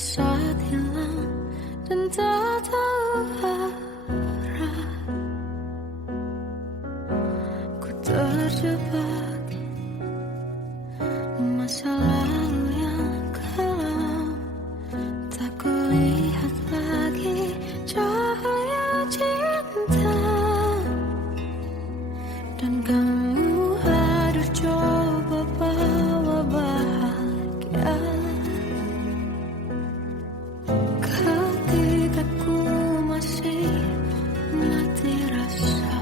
saat hilang dan tak tahu arah. Ku terjebak masa lalu yang kelam, tak kulihat lagi cahaya cinta. Dan kamu hadir coba bawa bahagia ketika ku masih mati rasa.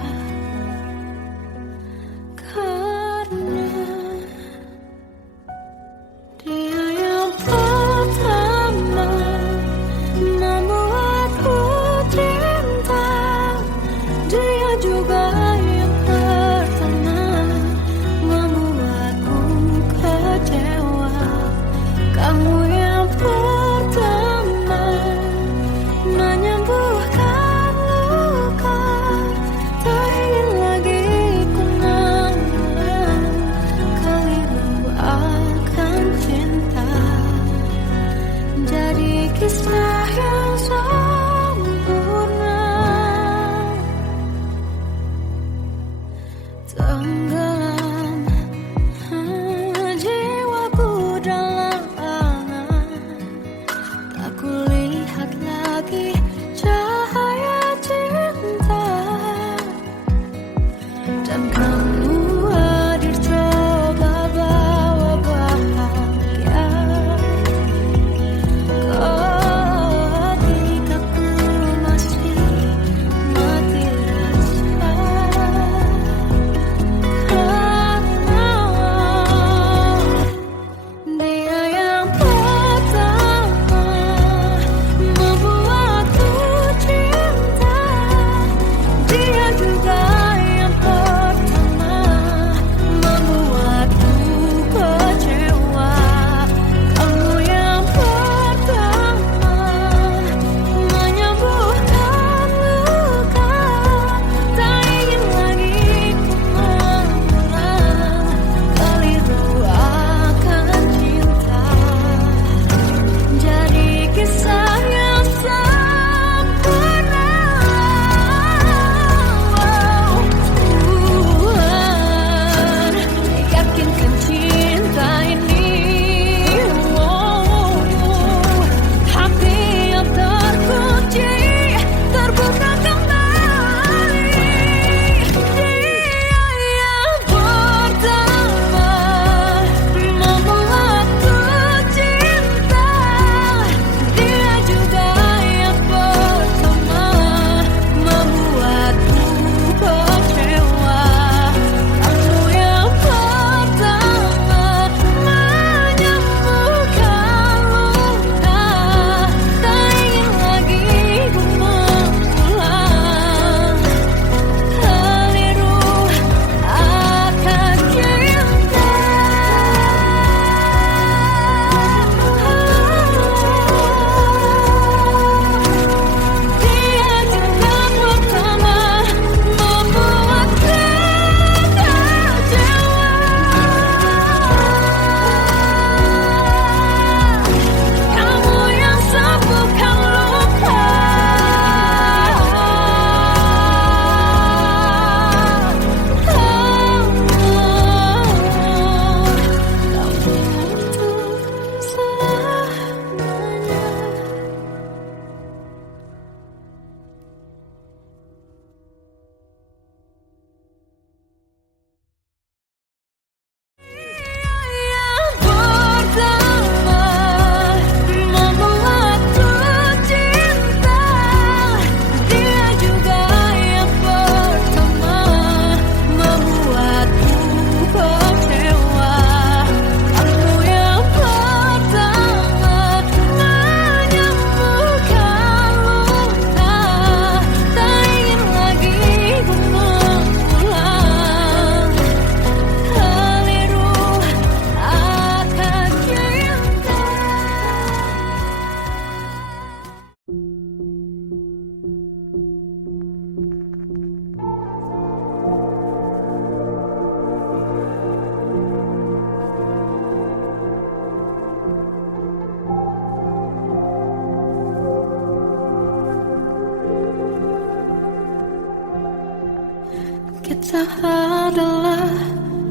Kita adalah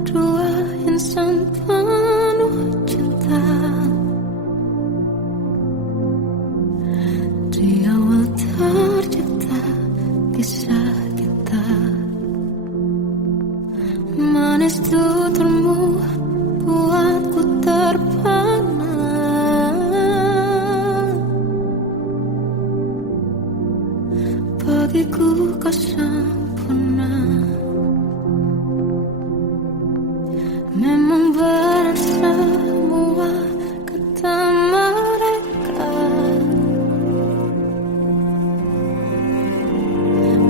dua insan penuh cinta. Di awal tercipta kisah kita, manis tuturmu buatku terpana. Bagiku kau sempurna. Memang berat semua kata mereka,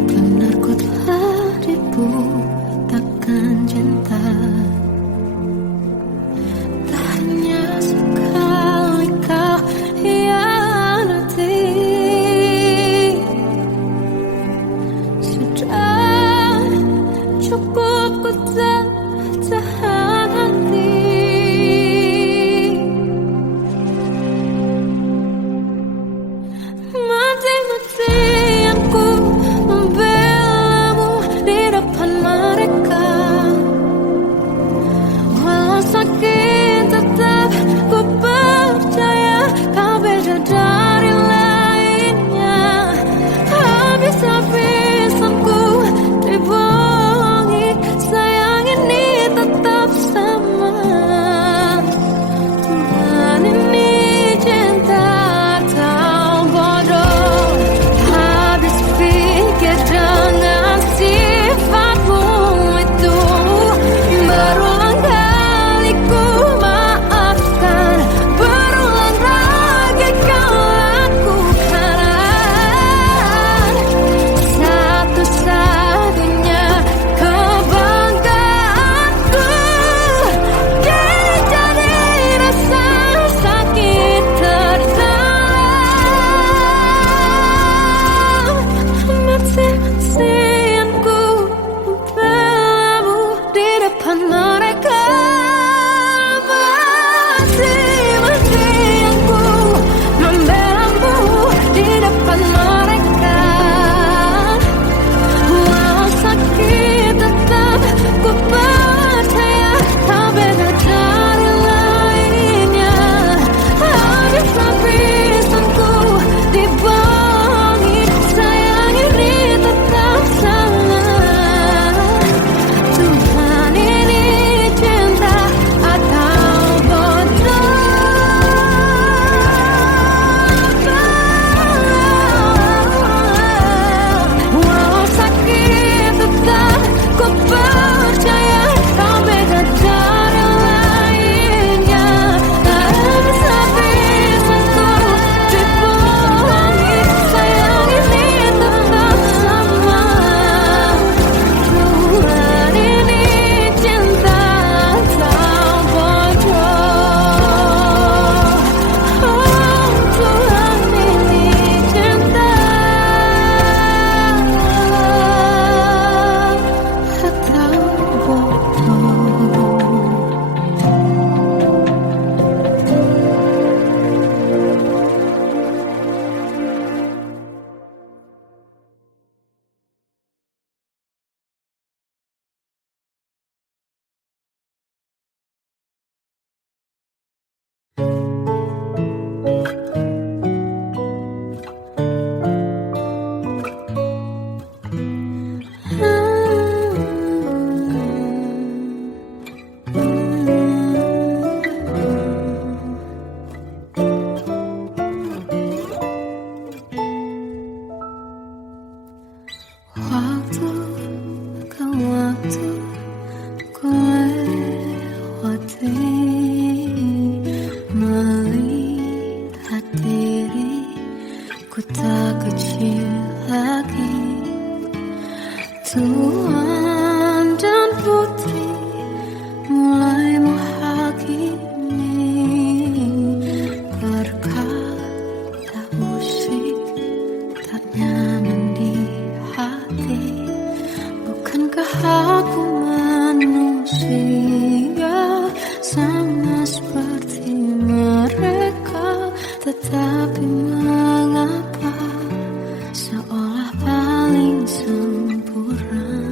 benar ku telah dibutakan cinta. Tak hanya sekali kau hianati, sudah cukup ku tahan hati. Mati-matian ku membelamu di depan mereka. Walau sakit tetap ku percaya kau beda dari lainnya. Habis-habisan ku dibohongi, sayang ini tetap sama. Tuhan ini cinta atau bodoh. Habis pikir dengan sifatmu itu, berulang kali ku maafkan, berulang lagi kau lakukan. Satu-satunya kebanggaanku, kini jadi rasa sakit terdalam. Mati-matian ku membelamu di depan mereka. Mati-matian ku membelamu di depan mereka. Walau sakit tetap ku percaya kau beda dari lainnya. Habis-habisan ku dibohongi, sayang ini tetap sama. Tuhan ini cinta atau bodoh. Walau sakit tetap ku percaya kau beda dari lainnya. Habis-habisan ku dibohongi, sayang ini tetap sama. Tuhan ini cinta atau bodoh. Oh, Tuhan ini cinta atau bodoh. Waktu ke waktu ku lewati, melihat diri ku tak kecil lagi. Tuan dan putri mulai menghakimi, berkata musik tak nyaman di hati. Bukankah aku manusia sama seperti mereka? Tetapi mengapa seolah paling sempurna?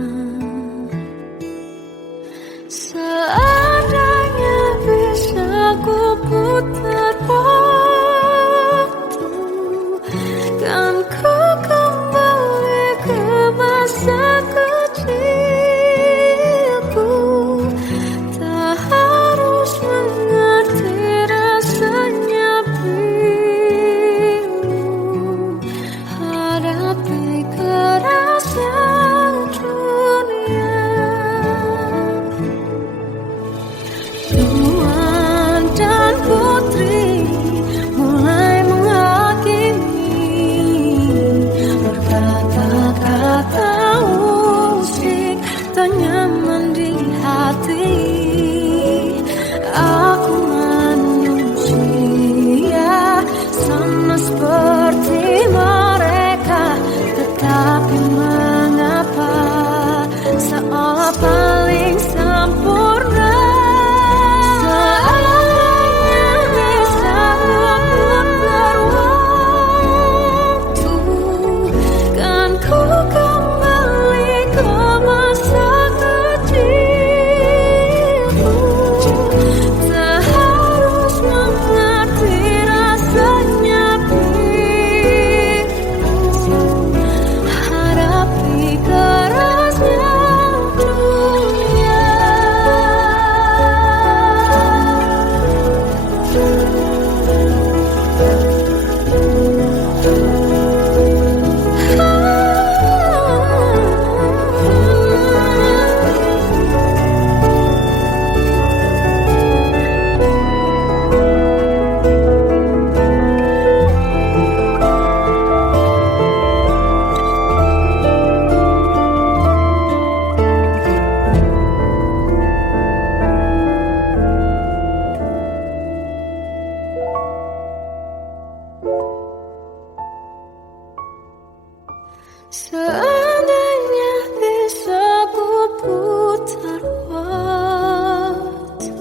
Seandainya bisa ku putar waktu,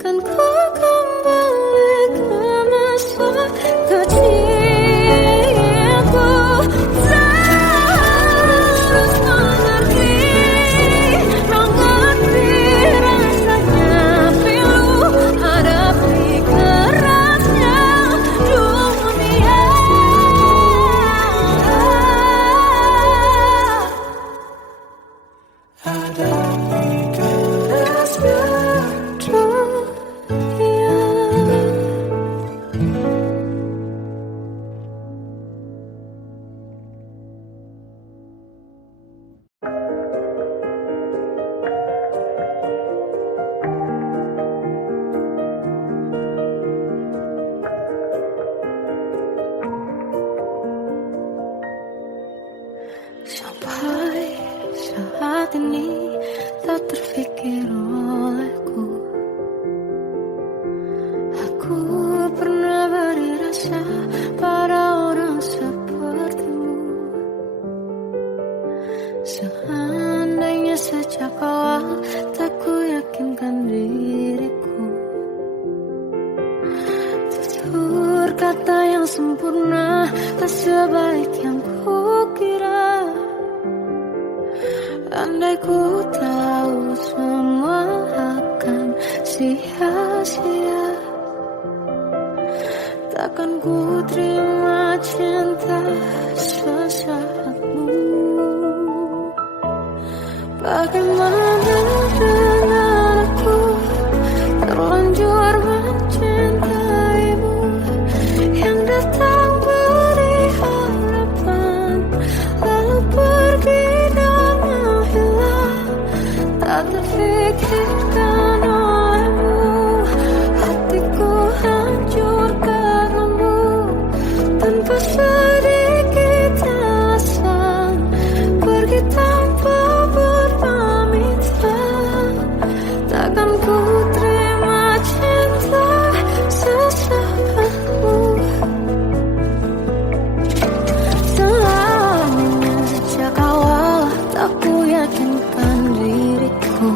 kan ku kembali ke masa kecilku. Terus mengerti, mengerti rasanya pilu hadapi kerasnya dunia. Hadapi kerasnya dunia. Sampai saat ini tak terfikir olehku, aku pernah beri rasa pada orang sepertimu. Seandainya sejak awal tak ku yakinkan diriku, tutur kata yang sempurna tak sebaik yang ku kira. Andai ku tahu semua akan sia-sia, takkan ku terima cinta sesaatmu. Bagaimana dengan aku terlanjur mencintaimu, yang datang beri harapan lalu pergi dan menghilang. Tak terfikirkan olehmu, hatiku hancur karenamu. Tanpa sedikit alasan, pergi tanpa berpamitan. Takkan ku terima cinta sesaatmu. Selamanya sejak awal tak ku yakinkan diriku,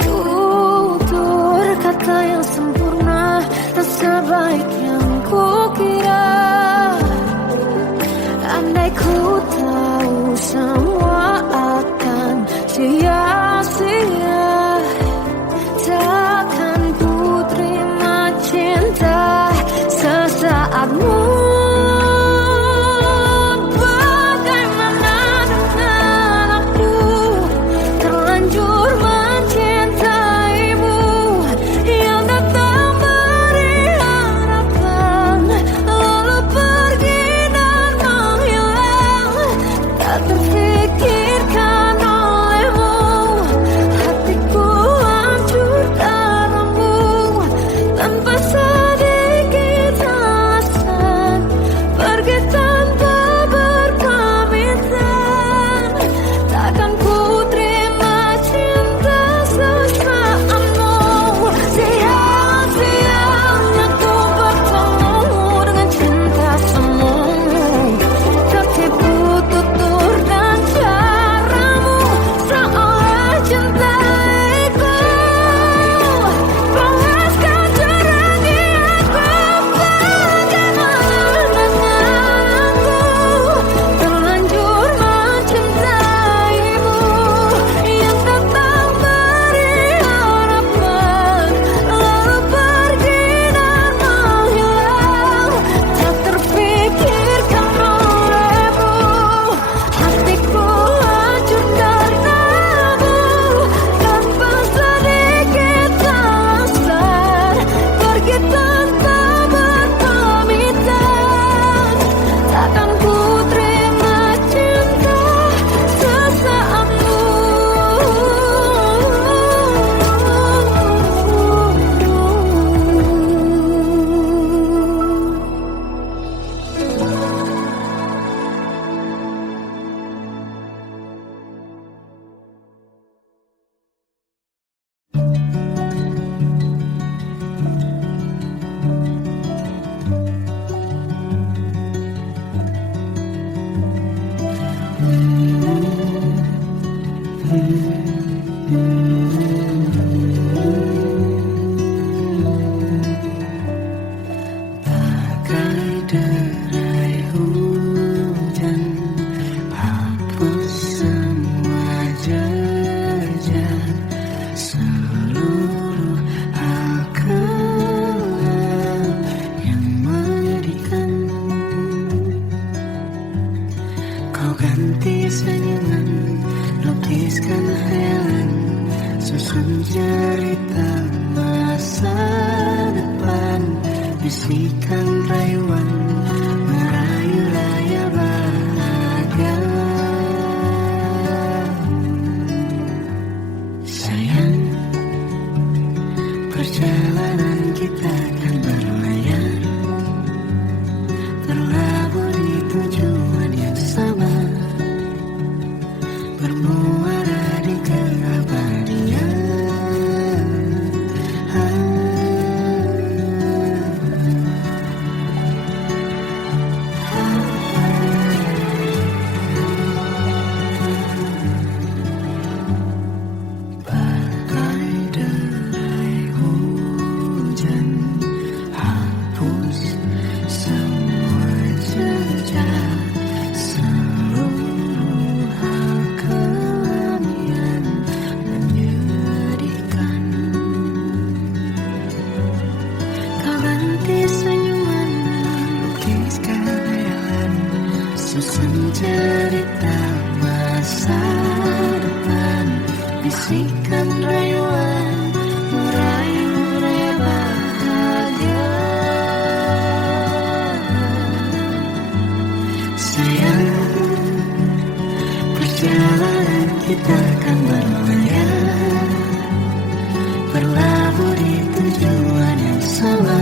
tutur kata yang sempurna tak sebaik yang ku kira. Andai ku tahu semua akan sia-sia, takkan ku terima cinta sesaatmu. Bagaimana dengan aku terlanjur mencintaimu, yang datang beri harapan lalu pergi dan menghilang. Tak terfikirkan olehmu, lukiskan hayalan, susun cerita masa depan, bisikan rayuan, merayu raya bahagia. Sayang, perjalanan kita akan berlayar, berlabuh di tujuan yang sama, bermuara di keabadian. Bagai derai hujan, hapus semua jejak, seluruh hal kelam menyedihkan. Kau ganti senyuman, lukiskan hayalan, susun cerita masa depan, bisikan rayuan, merayu raya bahagia. Sayang, perjalanan kita akan berlayar, berlabuh di tujuan yang sama,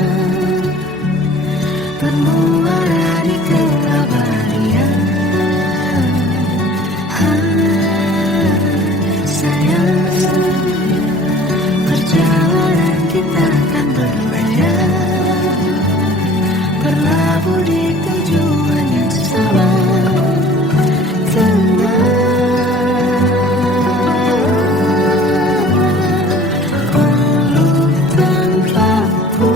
bermuara di keabadian. Sayang, perjalanan kita akan berlayar, berlabuh di tujuan yang sama. Peluk tempatku,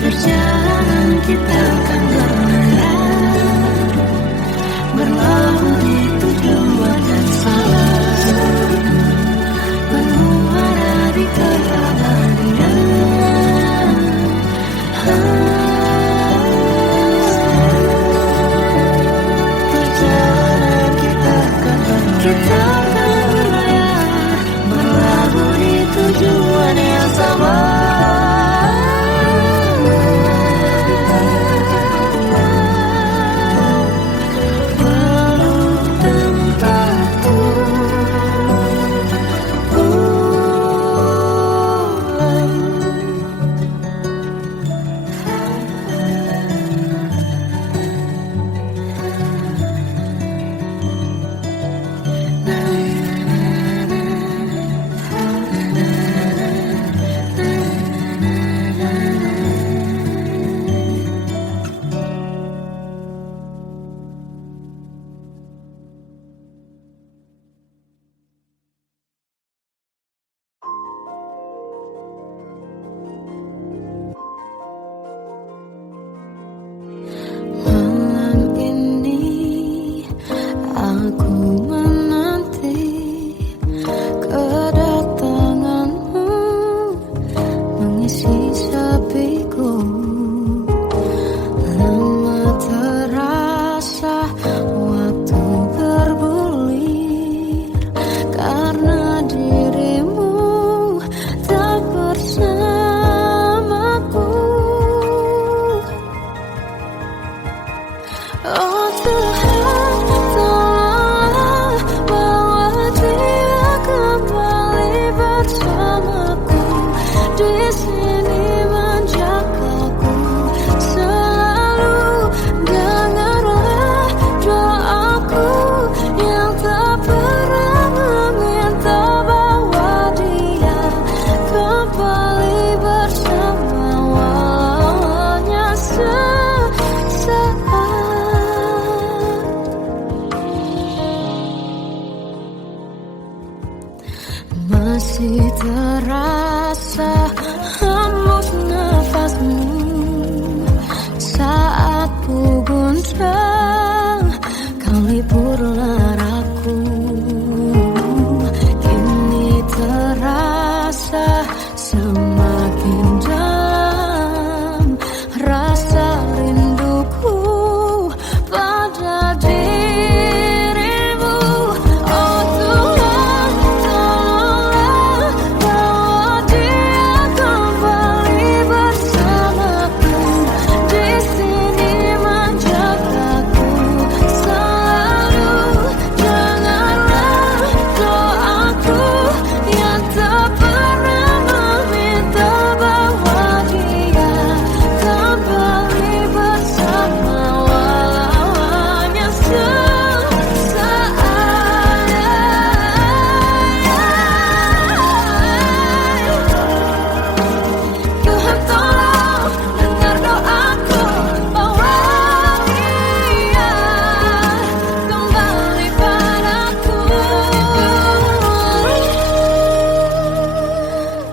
perjalanan kita akan berlayar, berlabuh di tujuan yang sama, bermuara di keabadian. Perjalanan kita akan berlayar, berlabuh di tujuan yang sama. Na panjang kau liburlah aku, kini terasa semakin dalam rasa rinduku pada dirimu. Oh Tuhan, tolonglah bawa dia kembali bersamaku, di sini menjagaku selalu. Janganlah doaku yang tak pernah meminta bahwa dia kembali bersama, walau hanya sesaat. Tuhan tolong dengar doaku, bawa dia kembali padaku.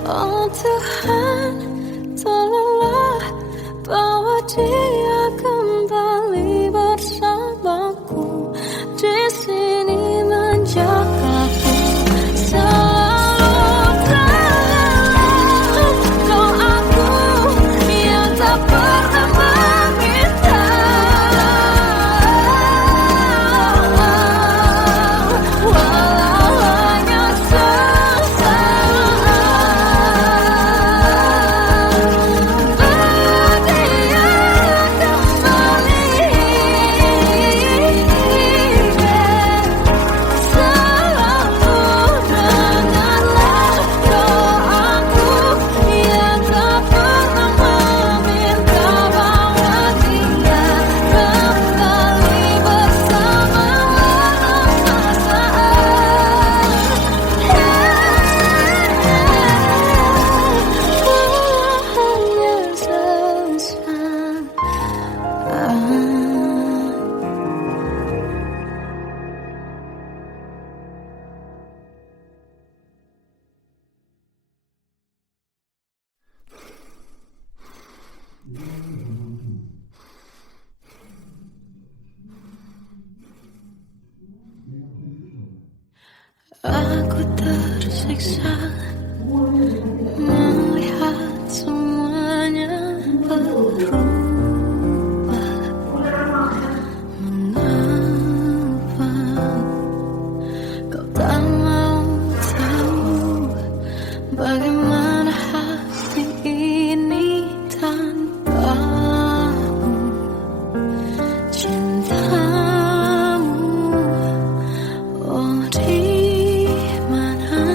Oh Tuhan, tolonglah bawa dia kembali bersamaku, di sini menjagaku selalu. Doaku yang tak pernah meminta, walau hanya sesaat. Dia kembali selalu. Dengarlah doaku yang tak pernah meminta bahwa dia kembali bersama, walau aku tersiksa melihat semuanya berubah. Mengapa kau tak mau tahu bagaimana hati ini tanpamu? Cintamu, oh di mana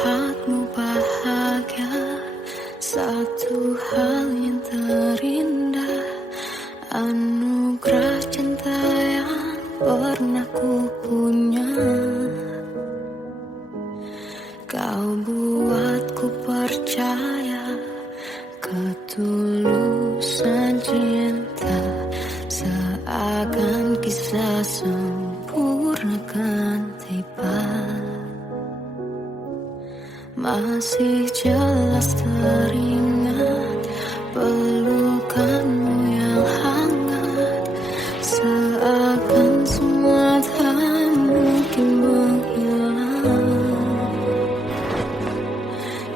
melihatmu bahagia, satu hal yang terindah, anugerah cinta yang pernah ku punya. Kau buatku percaya ketulusan cinta, seakan kisah sempurna kan tiba. Masih jelas teringat pelukanmu yang hangat, seakan semua tak mungkin menghilang.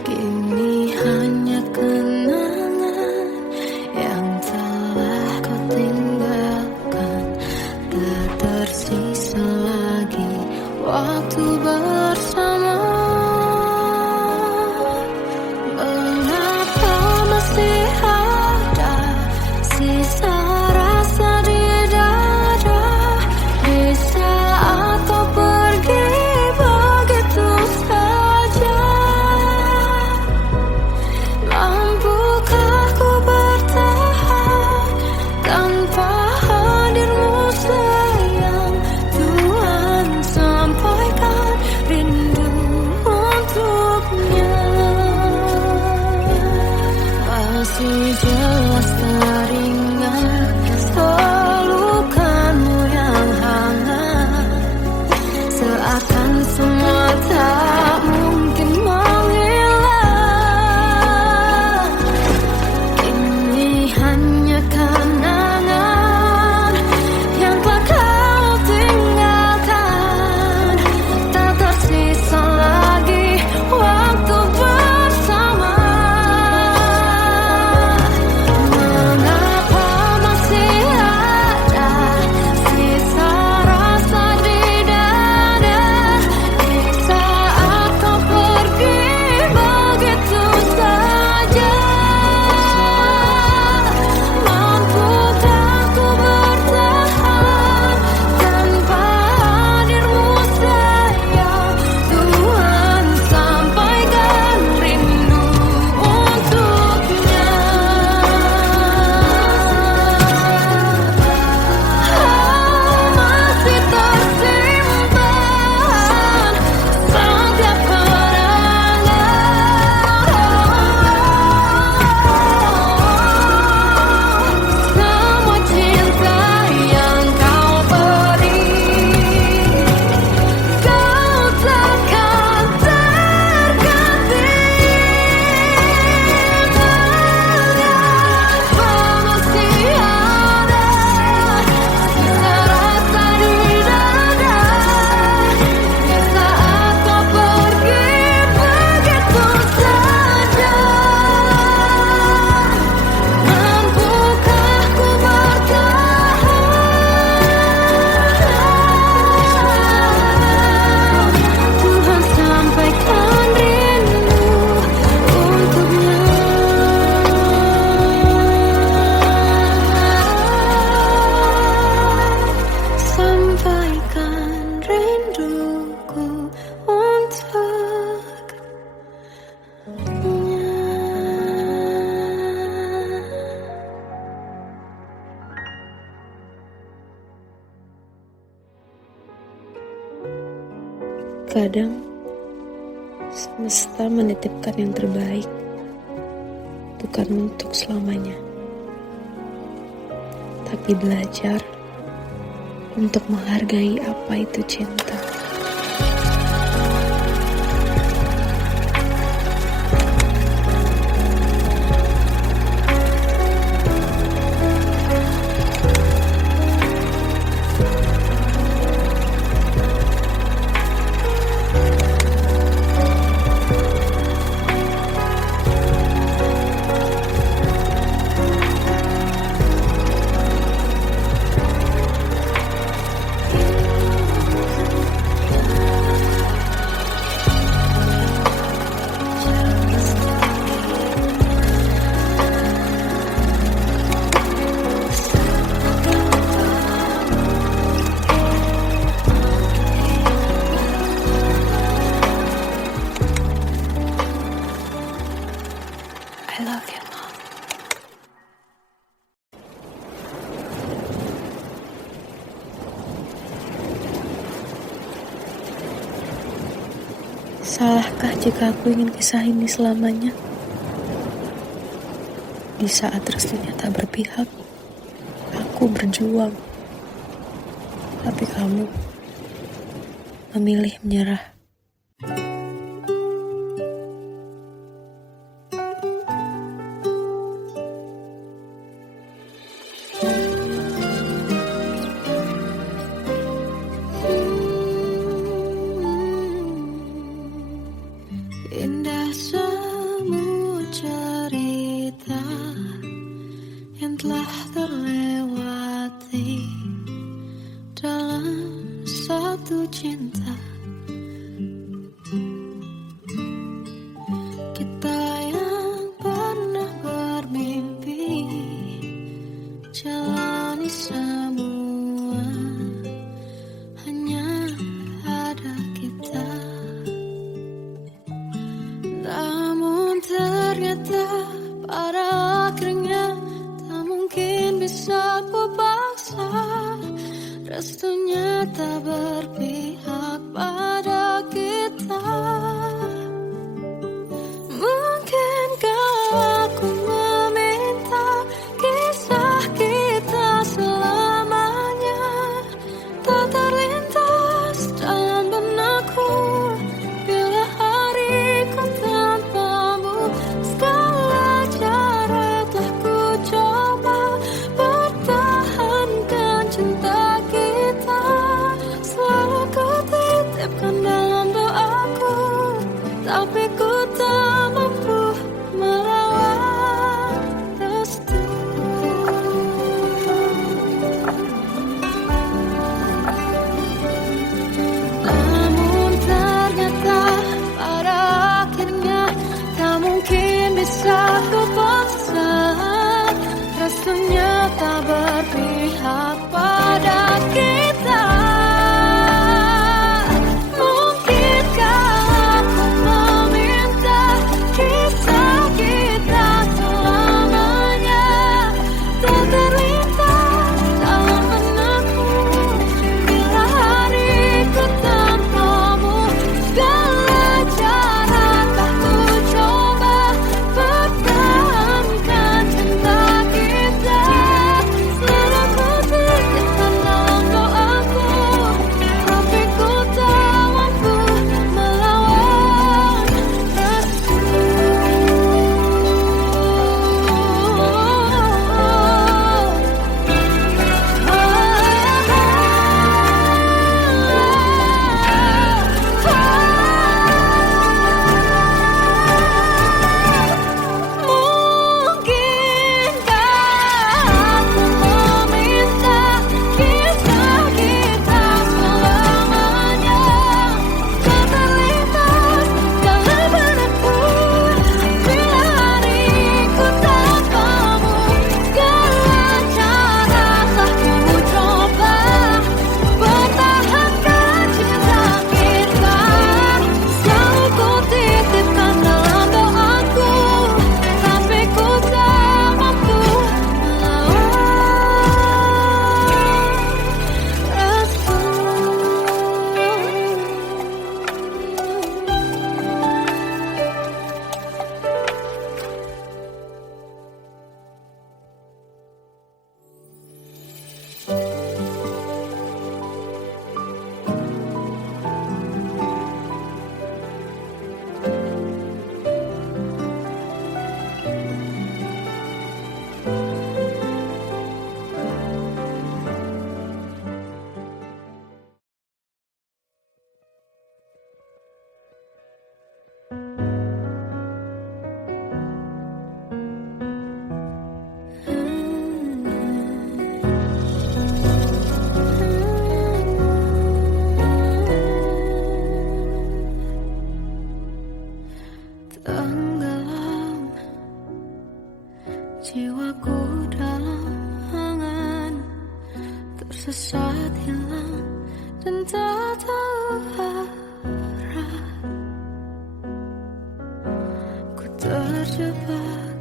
Kini hanya kenangan yang telah kau tinggalkan, tak tersisa lagi waktu bersama. Mengapa masih ada sisa rasa di dada, di saat kau pergi begitu saja? Mampukah ku bertahan tanpa hadirmu sayang? Tuhan, sampaikan rindu untuknya. Masih jelas teringat pelukanmu yang hangat, seakan semua tak mungkin menghilang. Ini hanya kenangan yang telah kau tinggalkan, tak tersisa lagi waktu bersama. Mengapa masih ada sisa rasa di dada, di saat kau pergi begitu saja? Mampukah ku bertahan tanpa hadirmu sayang? Tuhan, sampaikan rindu untuknya. Masih tersimpan setiap semua cinta yang kau beri, kau takkan terganti. Mengapa masih ada sisa rasa di dada, di saat kau pergi begitu saja? Mampukah ku bertahan? Tuhan, sampaikan rindu untuknya. Sampaikan rinduku untuknya. Kadang semesta menitipkan yang terbaik, bukan untuk selamanya, tapi belajar untuk menghargai apa itu cinta. Salahkah jika aku ingin kisah ini selamanya? Di saat restunya tak berpihak, aku berjuang. Tapi kamu memilih menyerah. Indah semua cerita yang telah terlewati dalam satu cinta. Kita yang pernah bermimpi jalani semua, hanya ada kita. Namun ternyata pada akhirnya tak mungkin bisa ku paksa. Restunya tak berpihak pada kita. Mungkinkah aku meminta kisah kita selamanya tak terlintas dalam benakku bila hariku tanpamu. Segala cara telah ku coba pertahankan cinta kita. Selalu ku titipkan dalam doaku, tapi ku tak mampu melawan restu. Namun ternyata pada akhirnya tak mungkin bisa ku paksa. Restunya tak berpihak pada kita. Mungkinkah aku meminta kisah kita selamanya tak terlintas dalam benakku bila hariku tanpamu. Segala cara telah ku coba pertahankan cinta kita. Selalu ku titipkan dalam doaku, tapi ku tak mampu melawan restu. Mungkinkah aku meminta kisah kita selamanya tak terlintas dalam benakku bila hariku tanpamu. Segala cara telah ku coba pertahankan cinta kita. Selalu ku titipkan dalam doaku, tapi ku tak mampu tenggelam jiwaku dalam angan, tersesat hilang dan tak tahu arah. Ku terjebak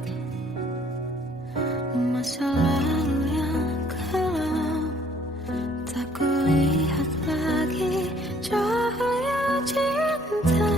masa lalu yang kelam, tak kulihat lagi cahaya cinta.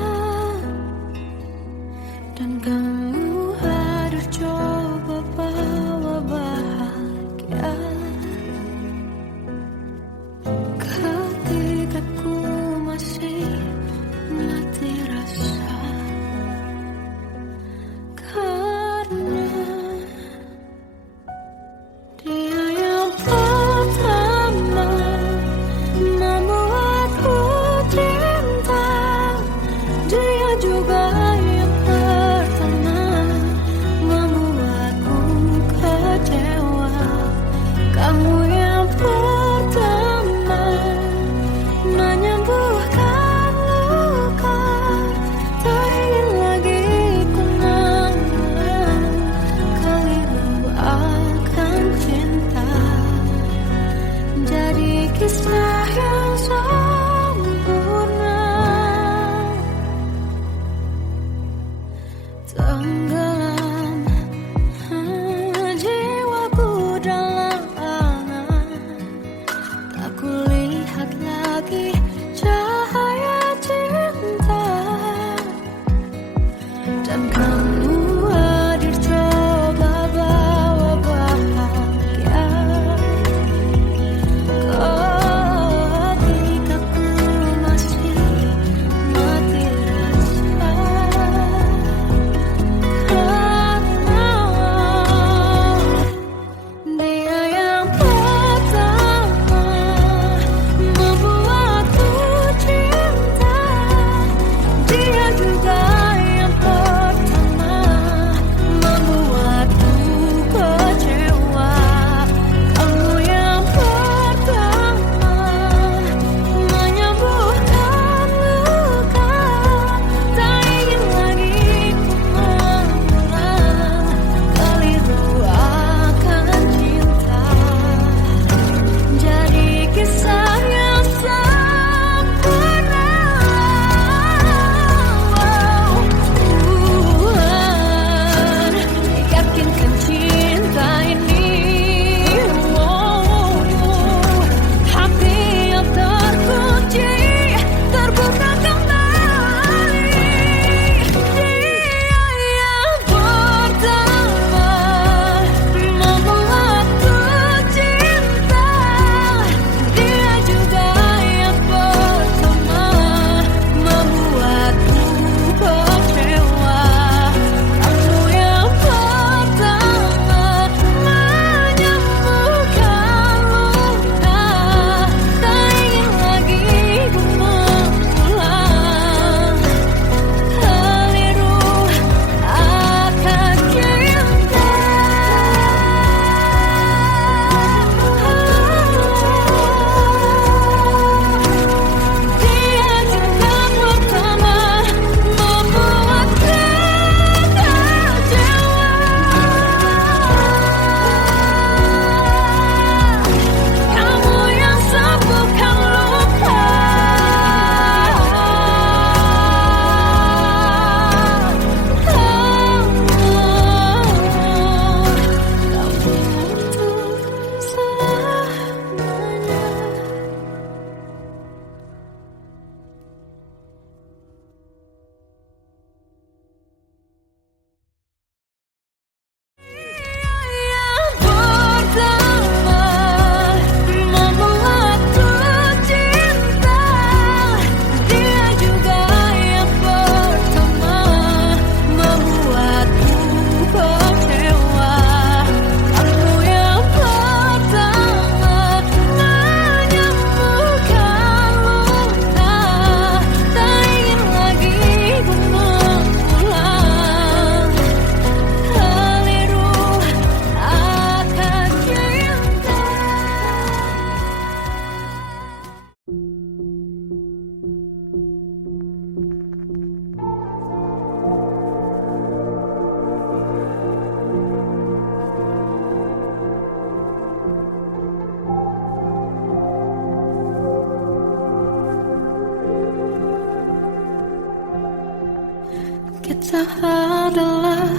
tak adalah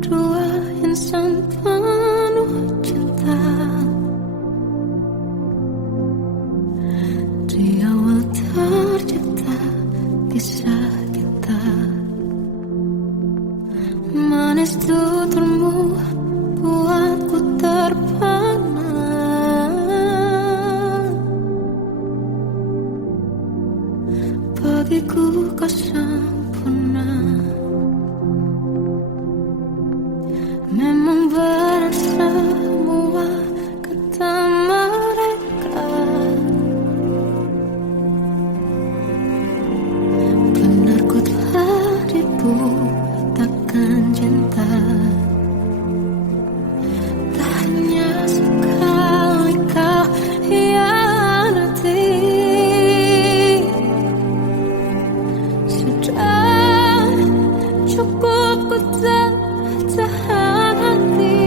dua insan penuh cinta. Di awal tercipta kisah kita, manis tuturmu buatku terpana. Bagiku kau sempurna. Memang berat semua kata mereka, benar ku telah dibutakan cinta. Tak hanya sekali kau hianati, sudah cukup ku tak tahan hati.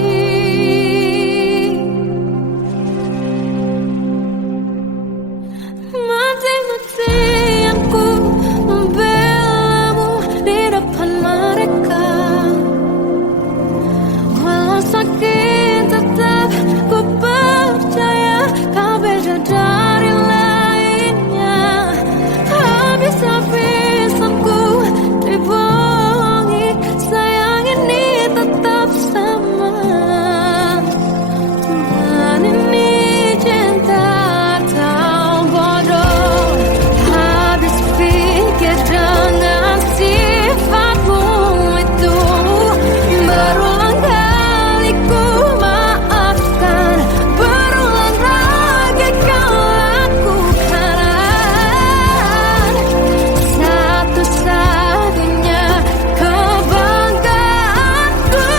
Mati-matian ku membelamu di depan mereka. Walau sakit tetap ku percaya kau beda dari lainnya. Habis-habisan ku dibohongi, sayang ini tetap sama. Tuhan ini cinta atau bodoh. Habis pikir dengan sifatmu itu, berulang kali ku maafkan, berulang lagi kau lakukan. Satu-satunya kebanggaanku,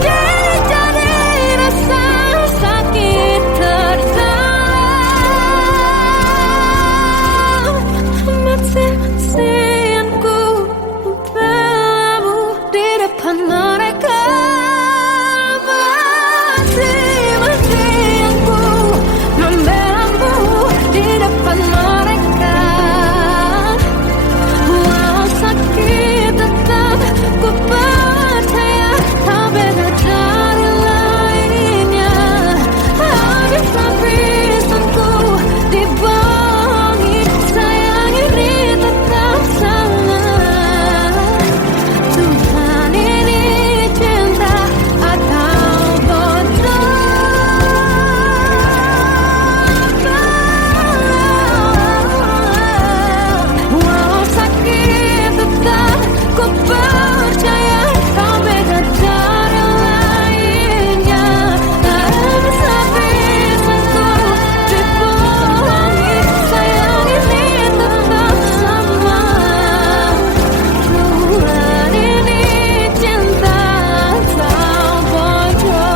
kini jadi rasa sakit terdalam. Mati-matian ku membelamu di depan mereka. Mati-matian ku membelamu di depan mereka. Walau sakit tetap ku percaya kau beda dari lainnya. Habis-habisan ku dibohongi, sayang ini tetap sama. Tuhan ini cinta atau bodoh. Walau sakit tetap ku percaya kau beda dari lainnya. Habis-habisan ku dibohongi, sayang ini tetap sama. Tuhan ini cinta atau bodoh.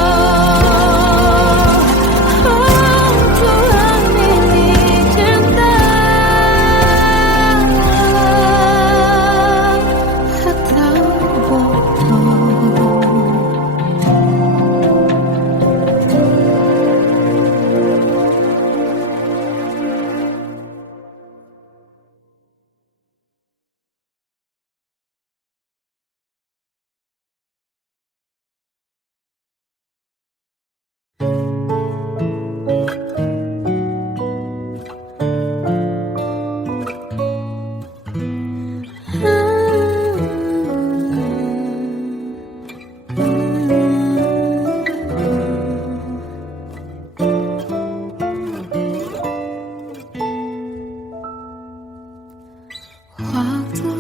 Oh, Tuhan ini cinta atau bodoh. Waktu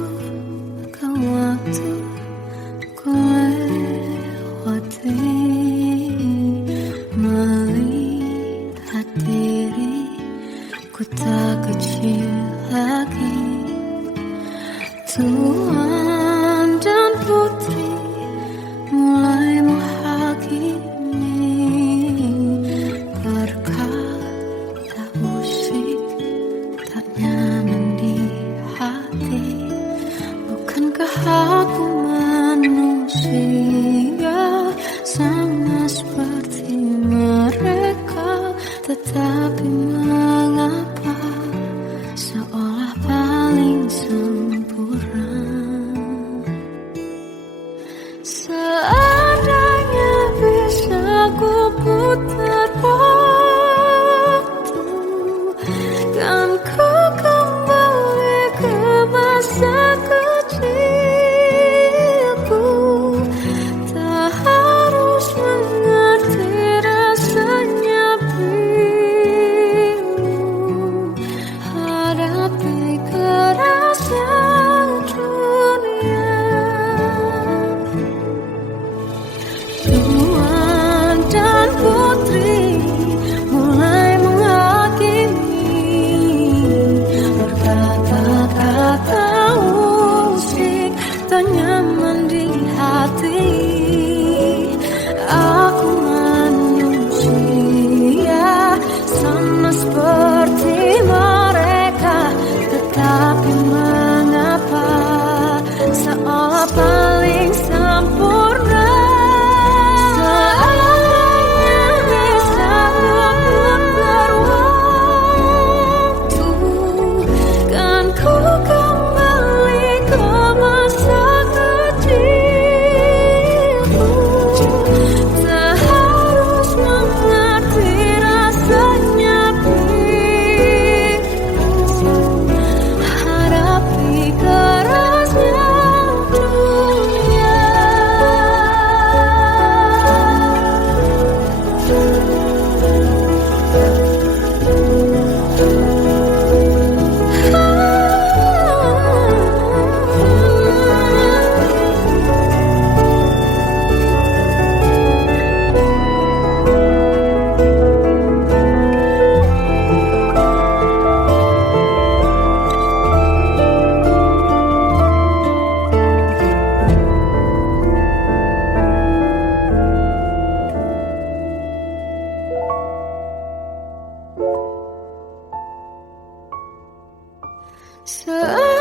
ke waktu ku lewati, melihat diri ku tak kecil lagi. Tuan dan putri mulai menghakimi, berkata musik tak nyaman di hati. Bukankah aku manusia sama seperti mereka? Tetapi mengapa seolah paling sempurna? Tak